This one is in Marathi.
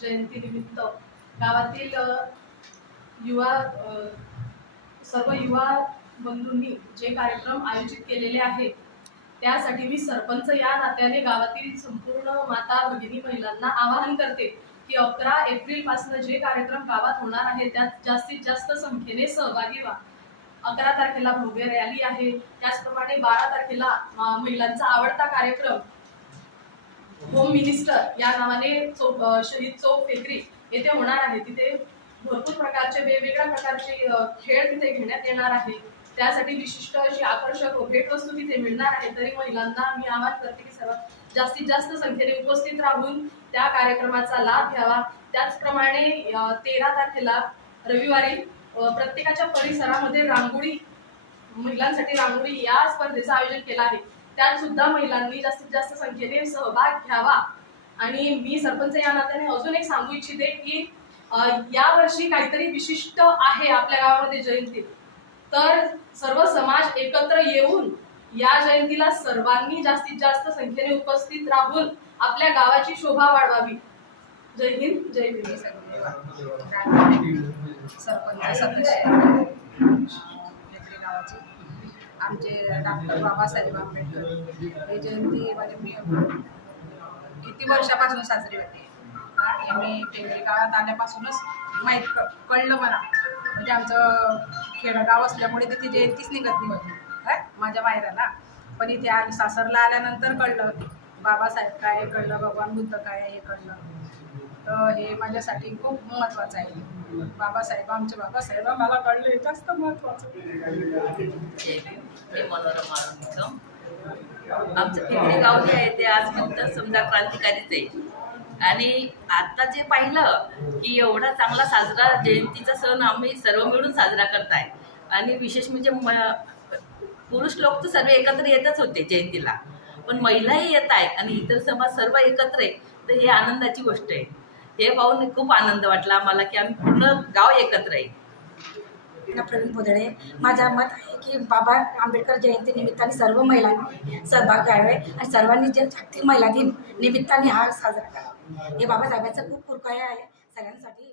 जयंती निमित्त गावातील युवा सर्व युवा बंधूंनी जे कार्यक्रम आयोजित केलेले आहेत त्यासाठी मी सरपंच या नात्याने गावातील संपूर्ण माता भगिनी महिलांना आवाहन करते की अकरा एप्रिलपासून जे कार्यक्रम गावात होणार आहे त्यात जास्तीत जास्त संख्येने सहभागी व्हा. अकरा तारखेला भव्य रॅली आहे त्याचप्रमाणे बारा तारखेला महिलांचा आवडता कार्यक्रम होम मिनिस्टर या नावाने चौक शहीद चौक फेकरी येथे होणार आहे. तिथे भरपूर प्रकारचे वेगवेगळ्या प्रकारचे खेळ तिथे घेण्यात येणार आहे. त्यासाठी विशिष्ट अशी आकर्षक भेटवस्तू तिथे मिळणार आहे. तरी महिलांना मी आवाहन करते की सर्वात जास्तीत जास्त संख्येने उपस्थित राहून त्या कार्यक्रमाचा लाभ घ्यावा. त्याचप्रमाणे तेरा तारखेला रविवारी प्रत्येकाच्या परिसरामध्ये रांगोळी महिलांसाठी रांगोळी या स्पर्धेचं आयोजन केलं आहे. त्यात सुद्धा महिलांनी जास्तीत जास्त संख्येने सहभाग घ्यावा. आणि मी सरपंच या नात्याने अजून एक सांगू इच्छिते की अ, यावर्षी काहीतरी विशिष्ट आहे आपल्या गावामध्ये जयंती. तर सर्व समाज एकत्र येऊन या जयंतीला सर्वांनी जास्तीत जास्त संख्येने उपस्थित राहून आपल्या गावाची शोभा वाढवावी. जय हिंद जय भीम सरपंच आमचे डॉक्टर बाबासाहेब आंबेडकर. हे जयंती म्हणजे मी किती वर्षापासून साजरी होते. आणि मी टेकडी गावात आल्यापासूनच माहीत क- कळलं मला. म्हणजे आमचं खेडगाव असल्यामुळे तिथे जयंतीच निघत नाही होती काय माझ्या मायराला पण इथे आम्ही सासरला आल्यानंतर कळलं बाबासाहेब काय कळलं भगवान बुद्ध काय हे कळलं. तर हे माझ्यासाठी खूप महत्त्वाचं आहे. बाबासाहेब आमचे बाबासाहेब मला कळले जास्त महत्त्वाचं. हे मनोरमा आमचं पिंपरी गाव जे आहे ते आज समजा क्रांतिकारीच आहे. आणि आता जे पाहिलं की एवढा चांगला साजरा जयंतीचा सण आम्ही सर्व मिळून साजरा करताय. आणि विशेष म्हणजे पुरुष लोक तर सर्व एकत्र येतच होते जयंतीला. पण महिलाही येत आहेत आणि इतर समाज सर्व एकत्र आहे. तर हे आनंदाची गोष्ट आहे. हे पाहून खूप आनंद वाटला आम्हाला की आम्ही पूर्ण गाव एकत्र आहे. ना प्रवीण बोदळे माझा मत आहे की बाबा आंबेडकर जयंती निमित्ताने सर्व महिलांनी सहभाग घ्यावे आणि सर्वांनी जे जागतिक महिला दिन निमित्ताने हा साजरा करावा. हे बाबासाहेबांचं खूप पुरकाय आहे. सगळ्यांसाठी